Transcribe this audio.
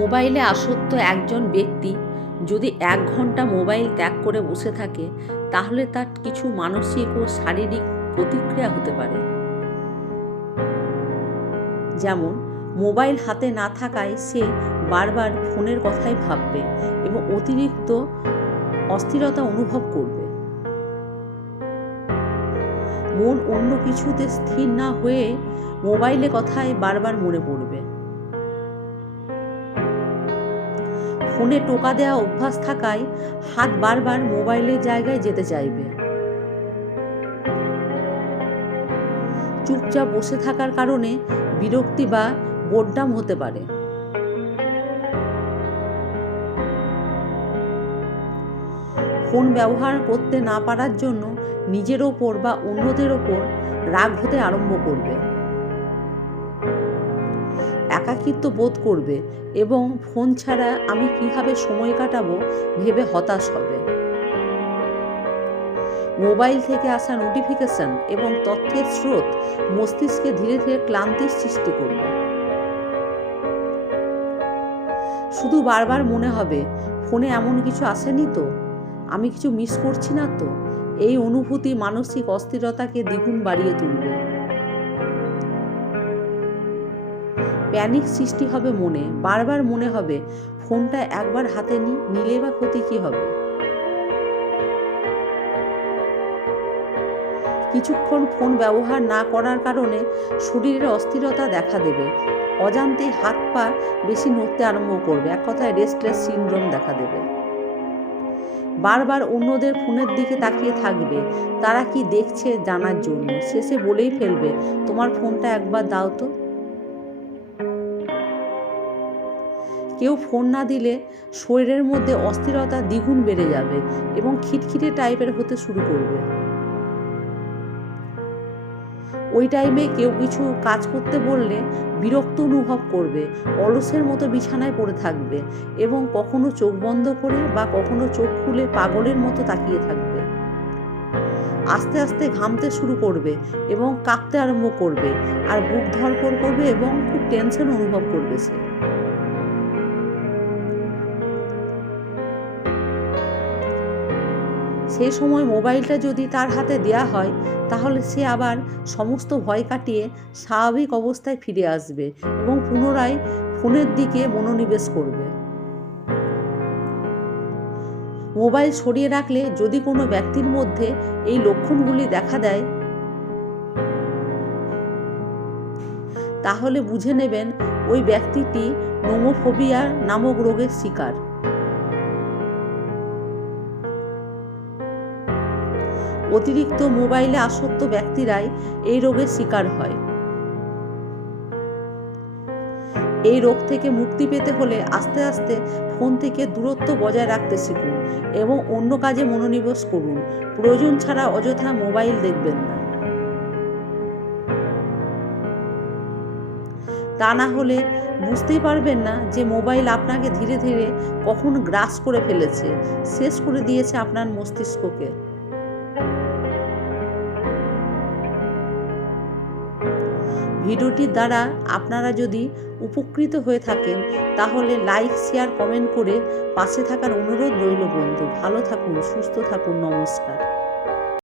মোবাইলে আসক্ত একজন ব্যক্তি যদি এক ঘণ্টা মোবাইল ত্যাগ করে বসে থাকে, তাহলে তার কিছু মানসিক ও শারীরিক প্রতিক্রিয়া হতে পারে। যেমন, মোবাইল হাতে না থাকায় সে বারবার ফোনের কথাই ভাববে এবং অতিরিক্ত অস্থিরতা অনুভব করবে। মন অন্য কিছুতে স্থির না হয়ে মোবাইলে কথায় বারবার মনে পড়বে। ফোনে টোকা দেওয়া অভ্যাস থাকায় হাত বারবার মোবাইলের জায়গায় যেতে চাইবে। চুপচাপ বসে থাকার কারণে বিরক্তি বা বোরডাম হতে পারে। ফোন ব্যবহার করতে না পারার জন্য নিজের ওপর বা অন্যদের ওপর রাগ হতে আরম্ভ করবে। একাকিত্ব বোধ করবে এবং ফোন ছাড়া আমি কীভাবে সময় কাটাবো ভেবে হতাশ হবে। মোবাইল থেকে আসা নোটিফিকেশন এবং তথ্যের স্রোত মস্তিষ্কে ধীরে ধীরে ক্লান্তির সৃষ্টি করবে। শুধু বারবার মনে হবে, ফোনে এমন কিছু আসেনি তো? আমি কিছু মিস করছি না তো? এই অনুভূতি মানসিক অস্থিরতাকে দ্বিগুণ বাড়িয়ে তুলবে। প্যানিক সৃষ্টি হবে মনে, বারবার মনে হবে, ফোনটা একবার হাতে নি, নিলে বা ক্ষতি কী হবে? কিছুক্ষণ ফোন ব্যবহার না করার কারণে শরীরের অস্থিরতা দেখা দেবে। অজান্তেই হাত পা বেশি নড়তে আরম্ভ করবে, এক কথায় রেস্টলেস সিনড্রোম দেখা দেবে। বারবার অন্যদের ফোনের দিকে তাকিয়ে থাকবে, তারা কি দেখছে জানার জন্য। শেষে বলেই ফেলবে, তোমার ফোনটা একবার দাও তো। কেউ ফোন না দিলে শরীরের মধ্যে অস্থিরতা দ্বিগুণ বেড়ে যাবে এবং খিটখিটে টাইপের হতে শুরু করবে। ওই টাইমে কেউ কিছু কাজ করতে বললে বিরক্ত অনুভব করবে, অলসের মতো বিছানায় পড়ে থাকবে এবং কখনো চোখ বন্ধ করে বা কখনো চোখ খুলে পাগলের মতো তাকিয়ে থাকবে। আস্তে আস্তে ঘামতে শুরু করবে এবং কাঁপতে আরম্ভ করবে আর বুক ধরপড় করবে এবং খুব টেনশন অনুভব করবে সে। সেই সময় মোবাইলটা যদি তার হাতে দেয়া হয়, তাহলে সে আবার সমস্ত ভয় কাটিয়ে স্বাভাবিক অবস্থায় ফিরে আসবে এবং পুনরায় ফোনের দিকে মনোনিবেশ করবে। মোবাইল সরিয়ে রাখলে যদি কোনো ব্যক্তির মধ্যে এই লক্ষণগুলি দেখা দেয়, তাহলে বুঝে নেবেন ওই ব্যক্তিটি নোমোফোবিয়া নামক রোগের শিকার। অতিরিক্ত মোবাইলে আসক্ত ব্যক্তিরাই এই রোগের শিকার হয়। এই রোগ থেকে মুক্তি পেতে হলে আস্তে আস্তে ফোন থেকে দূরত্ব বজায় রাখতে শিখুন এবং অন্য কাজে মনোনিবেশ করুন। প্রয়োজন ছাড়া অযথা মোবাইল দেখবেন না। তা না হলে বুঝতেই পারবেন না যে মোবাইল আপনাকে ধীরে ধীরে কখন গ্রাস করে ফেলেছে, শেষ করে দিয়েছে আপনার মস্তিষ্ককে। ভিডিওটির দ্বারা আপনারা যদি উপকৃত হয়ে থাকেন, তাহলে লাইক শেয়ার কমেন্ট করে পাশে থাকার অনুরোধ রইল বন্ধু। ভালো থাকুন, সুস্থ থাকুন, নমস্কার।